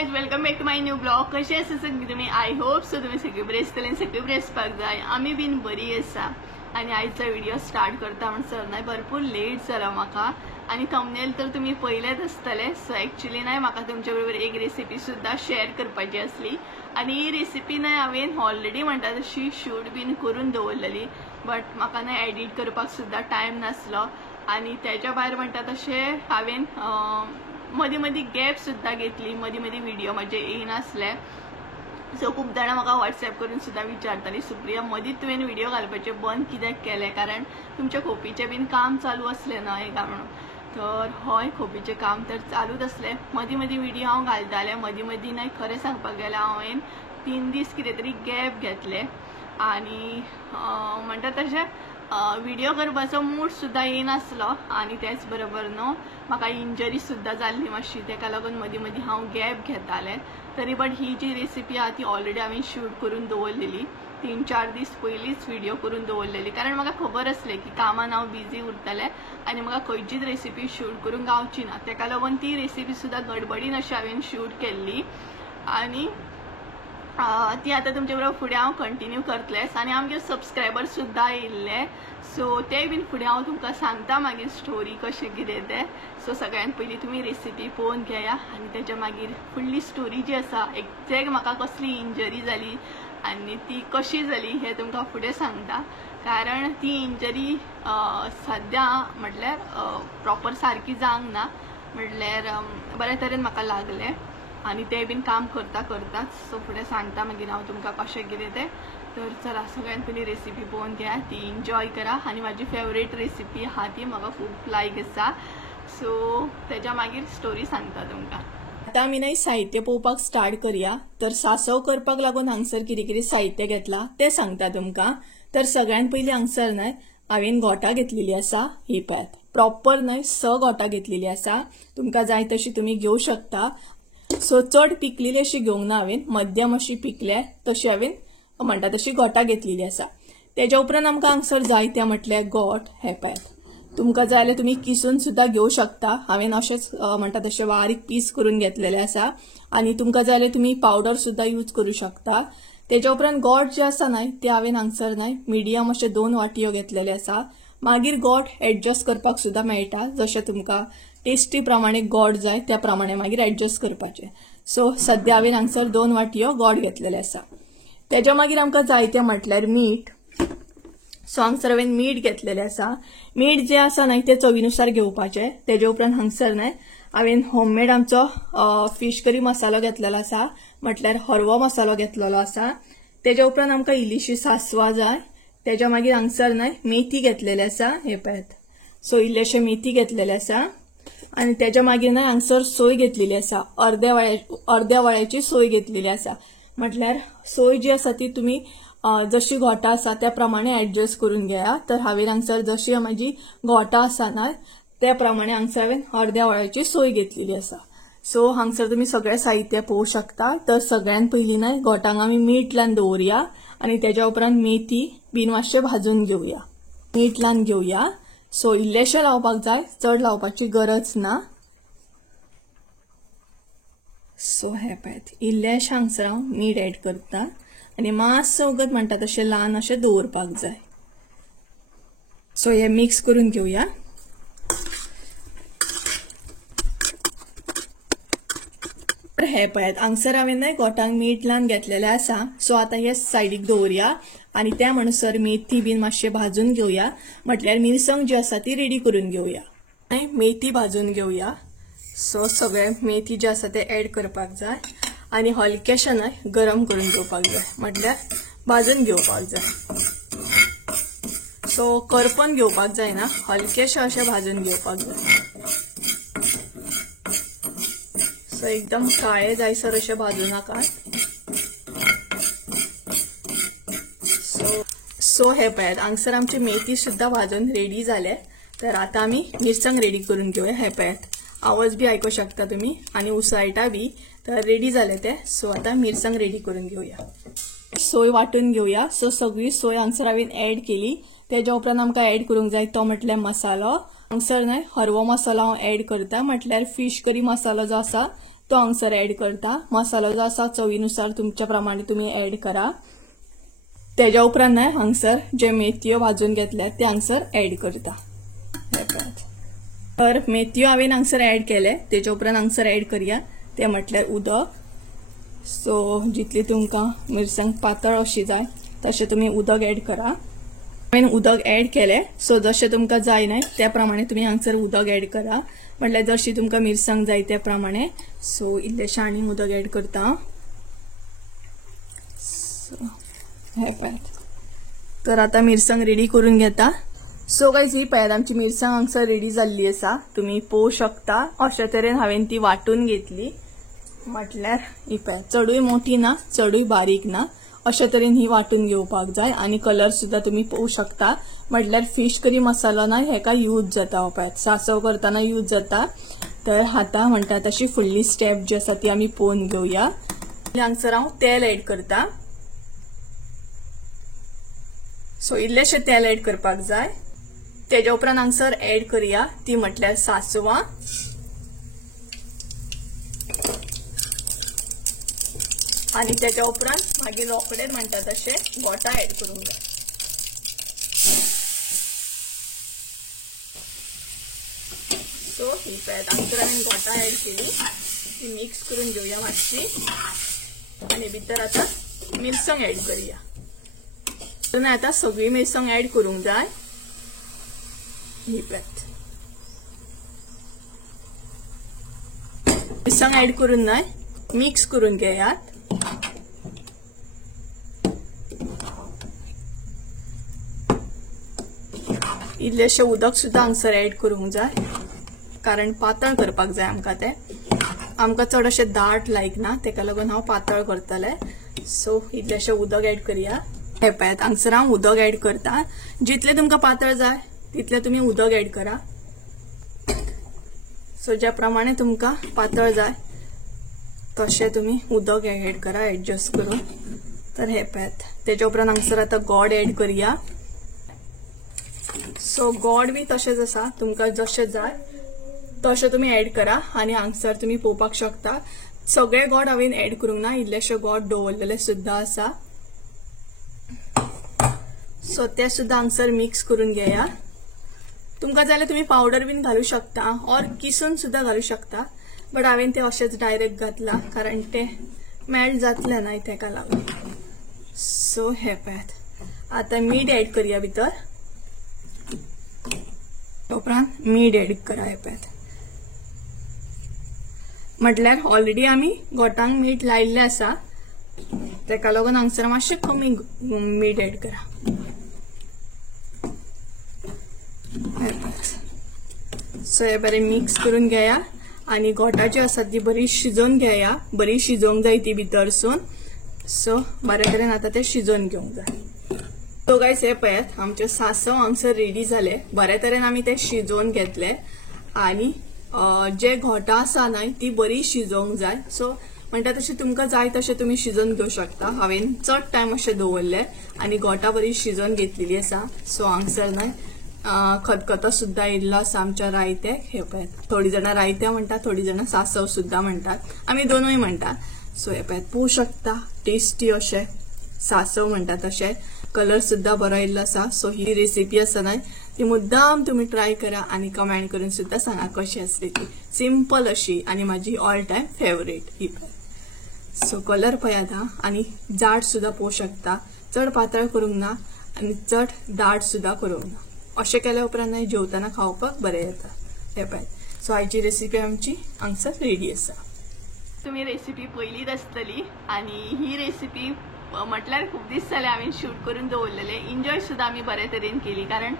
Guys welcome back to my new blog. कशे आसा सगळी तुमी? आय होप सो तुमी सगळी बरी आसतली, सगळी बरी आसपाक जाय। आमी बीन बरी आसा आणि आजचा व्हिडिओ स्टार्ट करता म्हणसर नाही भरपूर लेट जाला म्हाका आणि थंबनेल तर तुम्ही पळयलेच आसतले। सो एक्चुअली नाही म्हाका तुमच्या बरोबर एक रेसिपी सुद्धा शेअर करपाची असली आणि ही रेसिपी नाही हांवें ऑलरेडी म्हणटा तशी शूट बीन करून दवरलेली, बट म्हाका नाही एडिट करपाक सुद्धा टाइम नासलो आणि त्याच्या भायर म्हणटा तशें हांवें मदी मदी गॅप सुद्धा घेतली, मदी मदी व्हिडिओ म्हणजे येनासले। सो खूप जाणां म्हाका व्हॉट्सएप करून सुद्धा विचारताली, सुप्रिया मदींच तुवें व्हिडिओ घालपाचे बंद कित्याक केले, कारण तुमच्या खोपीचे बीन काम चालू असले ना एका म्हणून। तर हय खोपीचे काम तर चालूच असले, मदी मदी व्हिडिओ हांव घालताले, मदी मदी नाही खरें सांगपाक गेल्यार हांवें 3 दीस कितें तरी गॅप घेतले आणि म्हणटा तशें व्हिडिओ करपाचो मूड सुद्धा येनासलो आणि त्याच बरोबर न्हू म्हाका इंजरी सुद्धा जाल्ली मातशी, तेका लागून मदी मदी हांव गॅप घेतालें। तरी बट ही जी रेसिपी आहा ती ऑलरेडी हांवें शूट करून दवरलेली, 3-4 दीस पयलींच व्हिडिओ करून दवरलेली, कारण म्हाका खबर आसलें की कामान हांव बिजी उरतलें आनी म्हाका खंयचीच रेसिपी शूट करून गावची ना, तेका लागून ती रेसिपी सुद्धा गडबडीन अशी हांवें शूट केल्ली आणि ती आता तुमच्या बरोबर फुडें हांव कंटिन्यू करतलें आणि आमचे सबस्क्रायबर सुद्धा येयल्ले। सो ते बीन फुडें हांव तुमकां सांगता मागीर स्टोरी कशें कितें तें। सो सगळ्यात पयलीं तुमी रेसिपी पळोवन घेया आनी तेच्या मागीर फुडली स्टोरी जी आसा एक्झॅक्ट म्हाका कसली इंजरी जाली आनी ती कशी जाली हें तुमकां फुडें सांगता, कारण ती इंजरी सद्या म्हटल्यार प्रॉपर सारकी जावंक ना, म्हटल्यार बरे तरेन म्हाका लागलें आणि ते बीन काम करता करताच। सो फुडें सांगता मागीर हांव तुमकां कशें कितें तें। तर चला सगळ्यात पयलीं रेसिपी पळोवन घ्या, ती एन्जॉय करा आणि माझी फेवरेट रेसिपी आहा ती म्हाका खूब लायक आसा। सो तेच्या मागीर स्टोरी सांगता तुमकां। आता आमी नाही साहित्य पळोवपाक स्टार्ट करूया। तर सासव करपाक लागून हांगसर कितें कितें साहित्य घेतला तें सांगता तुमकां। तर सगळ्यात पयलीं हांगसर न्हय हांवें गोठां घेतलेली आसा, ही पळयात प्रॉपर न्हय 6 गोठां घेतलेली आसा, तुमकां जाय तशी तुमी घेवं शकता। सो चड पिकलेली अशी घेवंक ना हांवें, मध्यम अशी पिकल्या तशी हांवें म्हणटा तशी गोठां घेतलेली आसा। तेच्या उपरांत आमकां हांगसर जाय ते म्हटल्यार गोठ हे पळयात, तुमकां जाय जाल्यार तुमी किसून सुद्धा घेवं शकता, हांवें अशेंच म्हणटा तशें बारीक पीस करून घेतलेले आसा आणि तुमकां जाय जाल्यार तुमी पावडर सुद्धा यूज करूं शकता। तेच्या उपरांत गोठ जे आसा न्हय ते हांवें हांगसर न्हय मिडियम अशे 2 वाटयो घेतलेले आसा। मागीर गोठ एडजस्ट करपाक सुद्धा मेळटा, जशें तुमकां टेस्टी प्रमाणे गोड जाय त्या प्रमाणे मागीर एडजस्ट करपाचे। सो सद्या हांवें हांगसर 2 वाटयो गोड घेतलेले आसा। तेच्या मागीर आमकां जाय ते म्हटल्यार मीठ। सो हांगसर हांवें मीठ घेतलेले आसा, मीठ जे आसा न्हय ते चवीनुसार घेवपाचे। तेच्या उपरांत हांगसर न्हय हांवें होममेड आमचो फिश करी मसालो घेतलेलो आसा, म्हटल्यार हरवो मसालो घेतलेलो आसा। तेच्या उपरांत आमकां इल्लीशी सासवां जाय। तेच्या मागीर हांगसर न्हय मेथी घेतलेली आसा, हे पळयात सो इल्लेशे मेथी घेतलेले आसा आणि त्याच्या मागीर न्हय हांगसर सोय घेतलेली आसा, अर्ध्या वळ्याची सोय घेतलेली आसा, म्हटल्यार सोय जी आसा ती तुमी जशी गोठां आसा त्या प्रमाणे एडजस्ट करून घेया। तर हांवें हांगसर जशी म्हाजी गोठां आसा ना त्या प्रमाणे हांगसर हांवें अर्ध्या वळ्याची सोय घेतलेली आसा। सो हांगसर तुमी सगळे साहित्य पळोवं शकता। तर सगळ्यात पयलीं न्हय गोठांक आमी मीठ लावन दवरया आणि त्याच्या उपरांत मेथी बीन मातशे भाजून घेवया, मीठ लावन घेवया। सो इल्लेशे लावपाक जाय, चड लावपाची गरज ना। सो हे पळयात इल्लेशे हांगसर हांव मीठ एड करता आणि मातसो उगत म्हणटा तशें ल्हान अशें दवरपाक जाय। सो हे मिक्स करून घेवया। हे पळयात हांगसर हांवें न्हय गोठांक मीठ लावन घेतलेले आसा। सो आता हे सायडीक दवरया आणि त्या म्हणसर मेथी बीन मातशे भाजून घेवया, म्हटल्यार मिरसांग जी आसा ती रेडी करून घेवया। मेथी भाजून घेवया। सो सगळे मेथी जे आसा ते ऍड करपाक जाय आणि हलकेशे न्हय गरम करून घेवपाक जाय, म्हटल्यार भाजून घेवपाक जाय। सो करपून घेवपाक जायना, हलकेशे अशे भाजून घेवपाक जाय। सो एकदम काळे जायसर अशे भाजू नाका। सो हे पळयात हांगसर आमची मेथी सुद्धा भाजून रेडी जाले। तर आता आमी मिरसांग रेडी करून घेवया। हे पळयात आवाज बी आयकू शकता तुम्ही आणि उसळटा बी, तर रेडी जाले ते। सो आता मिरसांग रेडी करून घेवया। सोय वाटून घेवया। सो सगळी सोय हांगसर हांवें ऍड केली। तेच्या उपरांत आमकां ऍड करूंक जाय तो म्हटल्यार मसालो। हांगसर न्हय हरवो मसालो हांव ऍड करता, म्हटल्यार फिश करी मसालो जो आसा तो हांगसर ऍड करता। मसालो जो आसा चवीनुसार तुमच्या प्रमाणे तुम्ही ऍड करा। तेज्या उपरांत न्हय हांगसर जे मेथयो भाजून घेतल्या ते हांगसर ऍड करता। तर मेथयो हांवें हांगसर ऍड केले, तेज्या उपरांत हांगसर ऍड करया ते म्हटल्यार उदक। सो जितली तुमकां मिरसांग पातळ अशी जाय तशें तुम्ही उदक ऍड करा। हांवें उदक ऍड केले, सो जशें तुमकां जाय न्हय त्या प्रमाणे तुम्ही हांगसर उदक ऍड करा, म्हटल्यार जशी तुमकां मिरसांग जाय त्या प्रमाणे। सो इल्लेशें आनी उदक ऍड करता। सो हे पळयात, तर आता मिरसांग रेडी करून घेता। सो गाइस ही पळयात आमची मिरसांग हांगसर रेडी जाल्ली आसा, तुम्ही पळोवंक शकता। अशा तरेन हांवें ती वाटून घेतली, म्हटल्यार ही पळयात चडूय मोठी ना चडूय बारीक ना, अशा तरेन ही वाटून घेवपाक जाय। आणि कलर सुद्धा तुम्ही पळोवंक शकता, म्हटल्यार फिश करी मसालो ना हेका यूज जाता, पळयात सासव करताना यूज जाता। तर आता म्हणटा तशी फुडली स्टेप जी आसा ती आमी पळोवन घेवया। हांगसर हांव तेल ऍड करता। सो इल्लेशें तेल ऍड करपाक जाय। तेज्या उपरांत हांगसर ऍड करया ती म्हटल्यार सासवां, आणि त्याच्या उपरांत मागीर रोखडे म्हणटा तशे गोटा ऍड करूंक जाय। सो ही पळयात हांगसर हांवें गोटा ऍड केली, ती मिक्स करून घेवया मातशी, आणि भितर आता मिरसांग ऍड करया। तर आता सगळी मिरसांग ऍड करूंक जाय। ही पळयात मिरसांग ऍड करून न्हय मिक्स करून घेयात। इल्लेशें उदक सुद्धा हांगसर ऍड करूंक जाय, कारण पातळ करपाक जाय आमकां ते। आमकां चड अशें दाट लायक ना, तेका लागून हांव पातळ करतले। सो इल्लेशें उदक ऍड करया। हे पळयात हांगसर हांव उदक ऍड करता, जितले तुमकां पातळ जाय तितले तुम्ही उदक ऍड करा। सो ज्या प्रमाणे तुमकां पातळ जाय तशें तुम्ही उदक ऍड करा ऍडजस्ट करून। तर हे पळयात तेज्या उपरांत हांगसर आता गोड ऍड करया। सो गोड बी तशेंच आसा, तुमकां जशें जाय तशें तुम्ही ऍड करा। आणि हांगसर तुम्ही पळोवपाक शकता सगळे गोड हांवें ऍड करूंक ना, इल्लेशे गोड दवरलेले सुद्धा आसा। सो ते सुद्धा हांगसर मिक्स करून घेया। तुमकां जाल्यार तुम्ही पावडर बीन घालू शकता और किसून सुद्धा घालू शकता, बट हांवें ते अशेंच डायरेक्ट घातला कारण ते मेल्ट जातले ना तेका लागून। सो हे पळयात आता मीठ ऍड करया भितर, उपरांत मीठ ऍड करा। हे पळयात म्हटल्यार ऑलरेडी आमी गोटांक मीठ लायिल्लें आसा, तेका लागून हांगसर मातशें कमी मीठ ऍड करा। सो हे बरें मिक्स करून घेया, आणि गोटा जी आसा ती बरी शिजोवन घेया, बरी शिजोवंक जाय ती भितरसून। सो बरे तरेन आता ते शिजोवन घेवंक जाय। सो गाइस हे पळयात आमचे सासव हांगसर रेडी जाले, बरे तरेन आमी ते शिजोवन घेतले, आणि जे घोटां आसा न्हय ती बरी शिजोवंक जाय। सो म्हणटा तशें तुमकां जाय तशें तुम्ही शिजोवन घेवंक शकता। हांवें चड टायम अशें दवरले आणि घोटां बरी शिजोवन घेतलेली आसा। सो हांगसर न्हय खतखतो सुद्धा येयल्लो आसा आमच्या रायत्याक। हे पळयात थोडी जाणां रायत्या म्हणटात, थोडी जाणां सासव सुद्धा म्हणटात, आमी दोनूय म्हणटात। सो हे पळयात पळोवंक शकता टेस्टी अशें सासव म्हणटा तशें, कलर सुद्धा बरो येयल्लो आसा। सो ही रेसिपी आसा न्हय ती मुद्दाम तुम्ही ट्राय करा आणि कमेंट करून सुद्धा सांगा कशी आसली ती। सिंपल अशी आणि माझी ऑल टाइम फेवरेट ही पळयात। सो कलर पळयात हा, आणि जाड सुद्धा पळोवंक शकता, चड पातळ करूंक ना आणि चड दाट सुद्धा करूंक ना। अशें केल्या उपरांत जेवताना खावपाक बरें येता। हे पळयात सो आयची रेसिपी आमची हांगसर रेडी आसा। तुम्ही रेसिपी पयलीच आसतली, आणि ही रेसिपी म्हटल्यार खूप दीस जाले हांवें शूट करून दवरलेले, एन्जॉय सुद्धा आमी बरे तरेन केली, कारण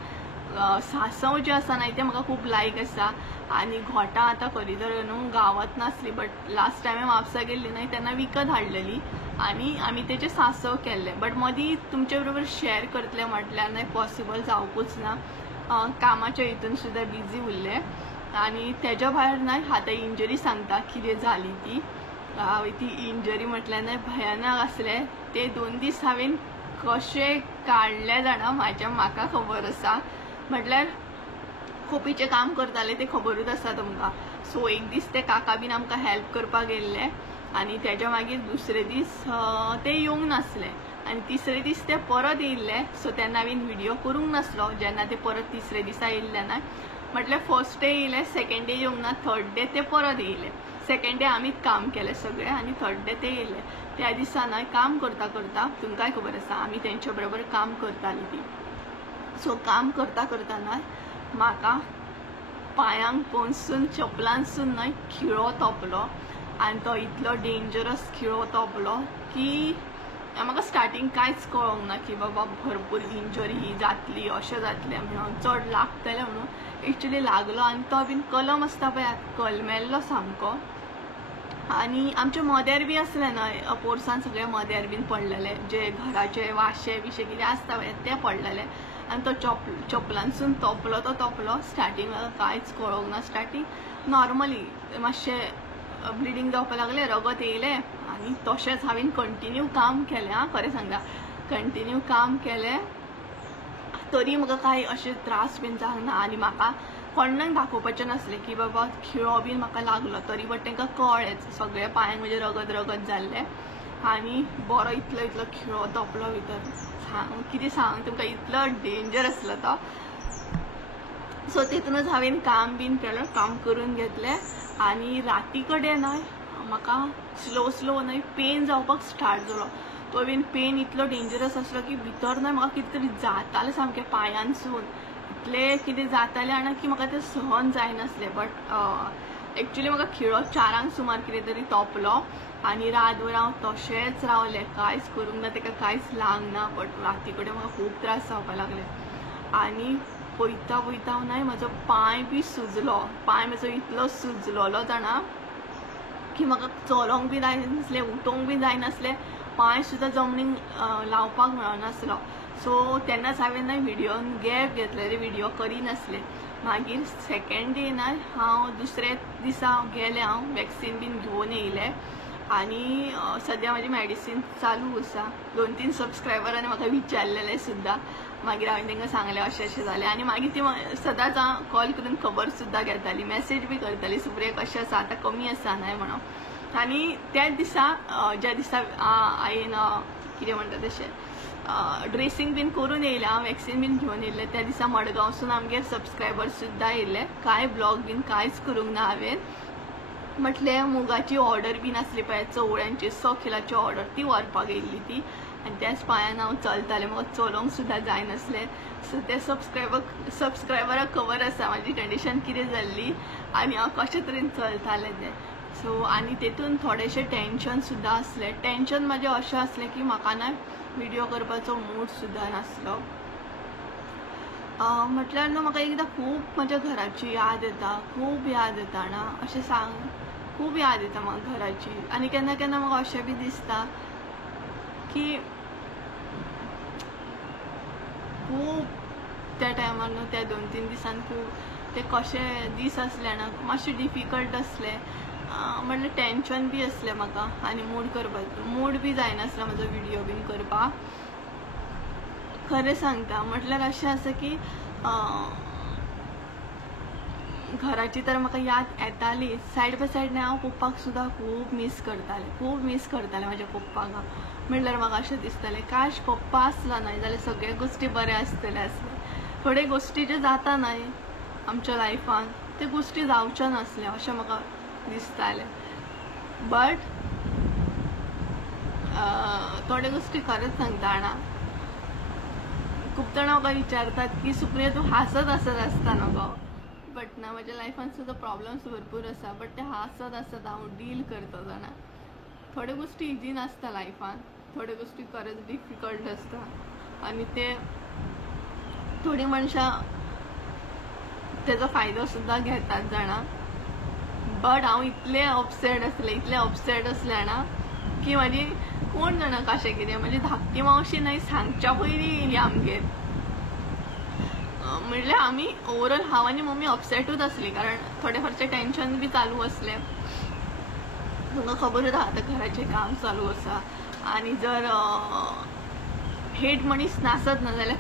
सासव जे आसा न्हय ते म्हाका खूप लायक आसा। आणि घोटां आतां खरी तर न्हू गांवांत नासली, बट लास्ट टायम म्हापसा गेल्ली न्हय तेन्ना विकत हाडलेली, आणि आमी तेचे सासव केल्ले, बट मदीं तुमचे बरोबर शेअर करतले म्हटल्यार न्हय पॉसिबल जावपूच ना, कामाच्या हितून सुद्धा बिजी उरले। आणि तेज्या भायर न्हय आतां इंजरी सांगता कितें जाली ती। ती इंजरी म्हटल्यार न्हय भयानक आसले, ते 2 दीस हांवें कशे काडले जाणा म्हाका खबर आसा। म्हटल्यार खोपीचें काम करताले ते खबरूच आसा तुमकां, सो एक दीस ते काका बीन आमकां हेल्प करपाक गेल्ले आनी तेज्या मागीर दुसरे दीस ते येवंक नासले आनी तिसरे दीस ते परत येयल्ले. सो तेन्ना हांवें व्हिडिओ करूंक नासलो जेन्ना ते परत तिसरे दिसा येयल्ले ना. म्हटल्यार फर्स्ट डे येयले, सेकंड डे येवंक ना, थर्ड डे ते परत येयले. सेकंड डे आमीच काम केलें सगळें आनी थर्ड डे ते येयले. त्या दिसा न्हय काम करता करता तुमकांय खबर आसा आमी तेंच्या बरोबर काम करतालीं ती. सो काम करता करता न्हय म्हाका पांयांक पसून चपलांसून न्हय खिळो तोपलो आनी तो इतलो डेंजरस खिळो तोपलो की म्हाका स्टार्टींग कांयच कळोंक ना की बाबा भरपूर इंजरी ही जातली अशें जातलें म्हणून चड लागतलें म्हणून. एक्चुली लागलो आनी तो बीन कलम आसता पळय कलमेल्लो सामको. आनी आमचे मदेर बी आसले न्हय पोरसान सगळे मदेर बीन पडलेले जे घराचे वाशे बिशे कितें आसता पळय ते पडलेले आनी तो चपलांसून तोपलो तो तोपलो. स्टार्टींग म्हाका कांयच कळोंक ना. स्टार्टींग नॉर्मली मातशें ब्लिडींग जावपाक लागलें, रगत येयलें आनी तशेंच हांवें कंटिन्यू काम केलें. खरें सांगता कंटिन्यू काम केलें तरी म्हाका कांय अशें त्रास बीन जावंक ना आनी म्हाका कोणाक दाखोवपाचें नासलें की बाबा खिळो बीन म्हाका लागलो. तरी बट तांकां कळ्ळेंच सगळे पांयांक म्हणजे रगत रगत जाल्लें आनी बरो इतलो इतलो खिळो तोपलो भितर. कितें सांग तुमकां इतलो डेंजर आसलो तो. सो तितूनच हांवें काम बीन केलें, काम करून घेतलें आनी राती कडेन न्हय म्हाका स्लो स्लो न्हय पेन जावपाक स्टार्ट जालो. तो बीन पेन इतलो डेंजरस आसलो की भितर न्हय म्हाका कितें तरी जातालें सामकें पांयांसून. इतलें कितें जातालें आनी की म्हाका तें सहन जायनासलें. बट एक्चुली म्हाका खिळो 4 सुमार कितें तरी तोपलो आनी रातभर हांव तशेंच रावलें, कांयच करूंक ना, ताका कांयच लावंक ना. बट राती कडेन म्हाका खूब त्रास जावपाक लागले आनी पळयता पळयता न्हय म्हजो पांय बी सुजलो. पांय म्हजो इतलो सुजलोलो जाणा की म्हाका चलोंक बी जायनासलें, उठोवंक बी जायनासलें, पांय सुद्दां जमनीक लावपाक मेळनासलो. सो तेन्नाच हांवें न्हय व्हिडिओन गॅप घेतलेले, व्हिडिओ करिनासलें. मागीर सेकंड डे न्हय हांव दुसरे दिसा गेलें, हांव वॅक्सीन बीन घेवन येयलें आनी सद्या म्हाजी मेडिसीन चालू आसा. 2-3 सबस्क्रायबरांनी म्हाका विचारलेलें सुद्दां. मागीर हांवें तांकां सांगलें अशें अशें जालें आनी मागीर ती सदांच हांव कॉल करून खबर सुद्दां घेताली, मेसेज बी करताली सुप्रिया कशें आसा, आतां कमी आसा न्हय म्हणून. आनी त्याच दिसा ज्या दिसा हांवें कितें म्हणटा तशें ड्रेसींग बीन करून येयलें, हांव वॅक्सीन बीन घेवन येयलें, त्या दिसा मडगांवसून आमगेर सबस्क्रायबर सुद्दां येयले. कांय ब्लॉग बीन कांयच करूंक ना हांवें. म्हटलें मुगाची ऑर्डर बीन आसली पळय चवळ्यांची 6 किलाची ऑर्डर ती व्हरपाक येयल्ली ती आनी त्याच पांयान हांव चलतालें, म्हाका चलोवंक सुद्दां जायनासलें. सो ते सबस्क्रायबराक खबर आसा म्हाजी कंडिशन कितें जाल्ली आनी हांव कशे तरेन चलतालें तें. सो आनी तेतून थोडेशें टेंशन सुद्दां आसलें. टेंशन म्हाजें अशें आसलें की म्हाका ना व्हिडिओ करपाचो मूड सुद्दां नासलो. म्हटल्यार न्हू म्हाका एकदां खूब म्हज्या घराची याद येता, खूब याद येता ना अशें सांग, खूब याद येता म्हाका घराची. आनी केन्ना केन्ना म्हाका अशें बी दिसता की खूब त्या टायमार न्हू त्या 2-3 दिसान खूब ते कशे दीस आसले ना, मातशे डिफिकल्ट आसले. म्हटल्यार टेंशन बी आसलें म्हाका आनी मूड बी जायनासलो म्हजो व्हिडिओ बीन करपाक. खरें सांगता म्हटल्यार अशें आसा की घराची तर म्हाका याद येताली, सायड बाय सायड हांव पप्पाक सुद्दां खूब मिस करतालें म्हाज्या पप्पाक. म्हटल्यार म्हाका अशें दिसतालें काश पप्पा आसलो न्हय जाल्यार सगळे गोश्टी बरे आसतले आसले. थोडे गोश्टी ज्यो जाता न्हय आमच्या लायफान त्यो गोश्टी जावच्यो नासल्यो अशें म्हाका दिसतालें. बट थोडे गोश्टी खरेंच सांगता जाणा, खूब जाणां म्हाका विचारतात की सुप्रिया तूं हांसत आसता न्हू. बट ना म्हज्या लायफान सुद्दां प्रॉब्लम्स भरपूर आसा, बट ते हांसत हांव डील करता जाणा. थोड्यो गोश्टी इजी नासता लायफान, थोड्यो गोश्टी खरेंच डिफिकल्ट आसता आनी ते थोडीं मनशां तेजो फायदो सुद्दां घेतात जाणा. बट हांव इतलें अपसेट आसलें जाणा की म्हाजी कोण जाणा कशें कितें म्हाजी धाकटी मावशी न्हय सांगच्या पयलीं येयली आमगेर. म्हणल्यार आमी ओवरऑल हांव आनी मम्मी अपसेटूच आसली कारण थोडे फारचे टेंशन बी चालू आसलें. तुमकां खबरूच आहा आतां घराचें काम चालू आसा आनी जर हेड मनीस नासत ना जाल्यार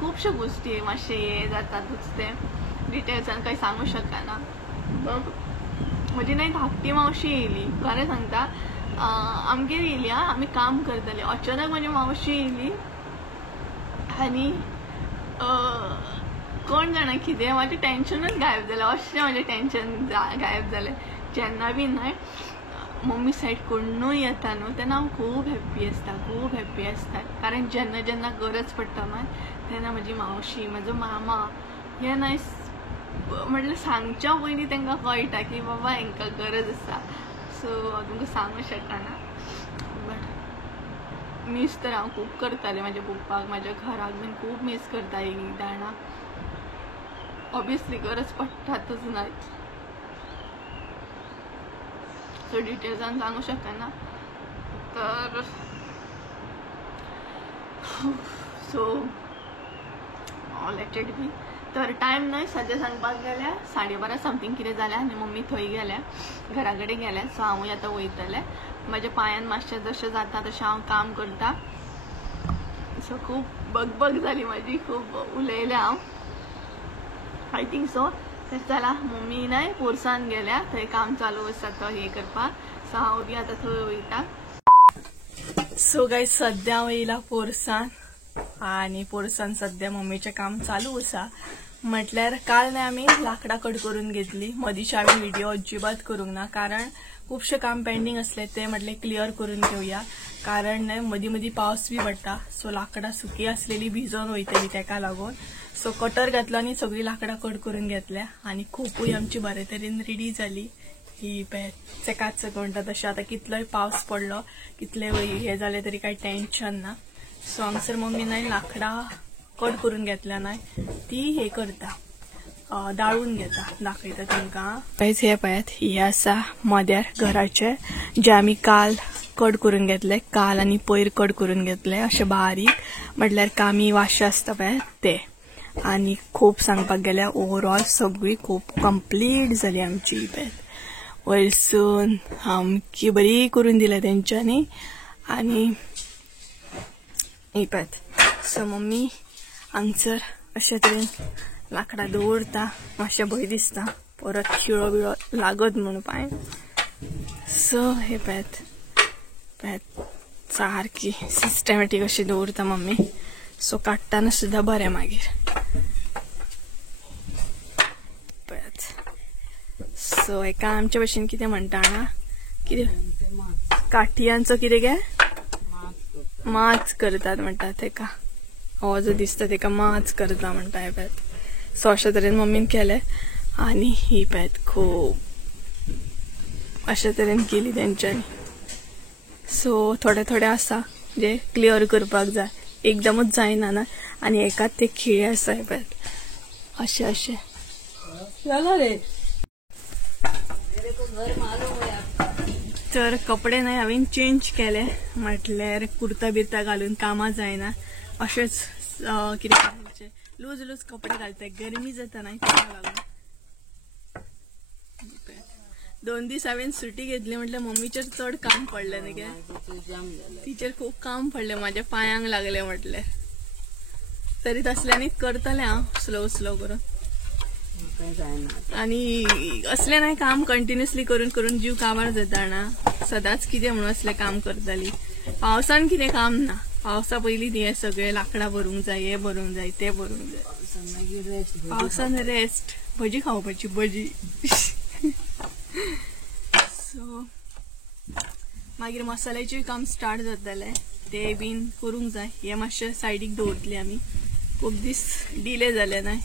खुबश्यो गोश्टी मातशें हें जातातूच, ते डिटेल्सान कांय सांगूं शकना. म्हजी न्हय धाकटी मावशी येयली खरें सांगता आमगेर येयली आमी काम करताले अचानक म्हजी मावशी येयली आनी कोण जाणा कितें म्हाजें टेन्शनूच गायब जालें अशें म्हजें टेन्शन गायब जालें जेन्ना बी न्हय मम्मी सायड कोणूय येता न्हू तेन्ना हांव खूब हॅप्पी आसता कारण जेन्ना जेन्ना गरज पडटा न्हय तेन्ना म्हजी मावशी म्हजो मामा हे न्हय म्हटल्यार सांगच्या पयलीं तांकां कळटा की बाबा हांकां गरज आसा सो हांव तुमकां सांगूंक शकना बट मिस तर हांव खूब करतालें म्हाज्या पप्पाक म्हाज्या घराक बीन खूब मिस करता एक जाणा ऑब्वियसली गरज पडटातच न्हय सो डिटेल्सान सांगू शकना तर सो लेट इट बी तर टायम न्हय सद्या सांगपाक गेल्या 12:30 समथींग कितें जालें आनी मम्मी थंय गेल्या घरा कडेन गेल्या सो हांवूय आतां वयतलें म्हाज्या पांयान मातशें जशें जाता तशें हांव काम करता सो खूब बगबग जाली म्हाजी खूब उलयलें हांव आय थिंक सो तर चला मम्मी न्हय पोरसान गेल्या थंय काम चालू आसा तो हे करपाक सो हांव बी आतां थंय वयता सो गायज सद्या हांव येयला पोरसान आनी पोरसान सद्या मम्मीचें काम चालू आसा म्हटल्यार काल न्हय आमी लाकडां कट करून घेतली मदींचे आमी व्हिडिओ अजिबात करूंक ना कारण खुबशें काम पेंडींग आसलें तें म्हटलें क्लियर करून घेवया कारण न्हय मदीं मदीं पावस बी पडटा सो लाकडां सुकी आसलेली भिजोन वयतली तेका लागून सो कटर घातलो आनी सगळीं लाकडां कट करून घेतल्या आनी खूबूय आमची बरे तरेन रेडी जाली ही चेकाच म्हणटा तशें आतां कितलोय पावस पडलो कितले हे जालें तरी कांय टेन्शन ना सो हांगसर मम्मी न्हय लाकडां कट करून घेतल्या न्हय ती हे करता दाळून घेता दाखयता तुमकां कांयच हे पळयात हे आसा मद्यार घराचे जे आमी काल कट करून घेतले काल आनी पयर कट करून घेतले अशें बारीक म्हटल्यार कामी वाशे आसता पळय ते आनी खूब सांगपाक गेल्यार ओवरऑल सगळी खूब कंप्लीट जाली आमची पळयात वयरसून सामकी बरी करून दिल्या तेंच्यांनी आनी हे पळयात सो मम्मी हांगसर अशे तरेन लाकडां दवरता मातशें भंय दिसता परत शिळो बिळो लागत म्हणून पांय सो हे पळयात सारकी सिस्टमॅटीक अशी दवरता मम्मी सो काडटाना सुद्दां बरें मागीर पळयात सो एका आमच्या भशेन कितें म्हणटा जाणा कितें काठियांचो कितें गे माच करतात म्हणटा तेका हो जो दिसता तेका माच करता म्हणटा हे पळयात सो अशे तरेन मम्मीन केले आनी ही पळयात खूब अशे तरेन केली तेंच्यांनी सो थोडे थोडे आसा जे क्लियर करपाक जाय एकदमच जायना ना आनी एकात ते खिळे आसा हे पळयात अशे अशे तर कपडे न्हय हांवें चेंज केले म्हटल्यार कुर्ता बिर्ता घालून कामां जायना अशेंच कितें लूज लूज कपडे घालता गरमी जाता न्हय ताका लागून 2 दीस हांवें सुटी घेतली म्हटल्यार मम्मीचेर चड काम पडलें न्ही गे तिचेर खूब काम पडलें म्हाज्या पांयांक लागलें म्हटल्यार तरी तसल्यांनी करतलें हांव स्लो स्लो करून आनी असलें न्हय काम कंटिन्युअसली करून करून जीव काबार जाता ना सदांच कितें म्हणून असलें काम करताली पावसान कितें काम ना पावसा पयलीं हे सगळे लाकडां भरूंक जाय हे भरूंक जाय ते भरूंक जाय पावसान रेस्ट भजी खावपाची भजी सो मागीर मसाल्याचें काम स्टार्ट जातलें ते बीन करूंक जाय हे मातशें सायडीक दवरतले आमी खूब दीस डिले जाले न्हय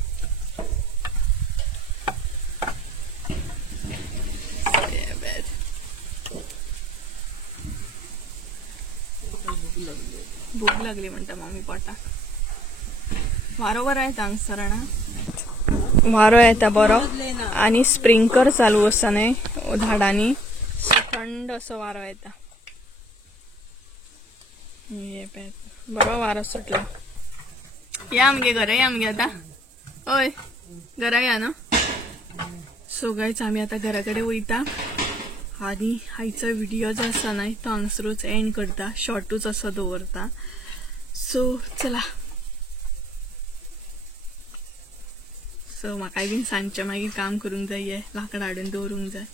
भूक लागली म्हणटा मम्मी पोटाक वारो बरो येता हांगसर वारो येता बरो आनी स्प्रिंकर चालू आसा न्हय झाडांनी थंड असो वारो येता बरो वारो सुटला या आमगे घरा या आमगे आता ओय घरा या न्हू सो गायज आमी आतां घरा कडेन वयता आनी आयचो व्हिडिओ जो आसा न्हय तो हांगसरूच एंड करता शॉर्टूच असो दवरता सो चला सो म्हाकाय बीन सांजचे मागीर काम करूंक जाय लाकडां हाडून दवरूंक जाय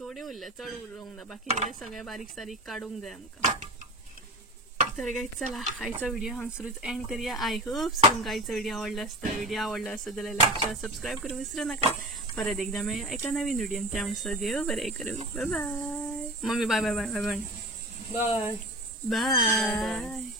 थोडे उरले, चढ उरूंक ना, बाकी सगळे बारीक सारीक काढूंक जाय आमकां. तर काही चला आयचा व्हिडिओ हांगसरूच एंड करूया. आय होप तुमकां आयचो व्हिडिओ आवडला असता. व्हिडिओ आवडला असता जाल्यार लाईक शेअर सबस्क्राईब करूंक विसरू नका. परत एकदा मेळया एका नवीन व्हिडिओन. त्यामुळे देव बरें करूं. Bye bye. Mummy bye bye bye bye bye bye bye.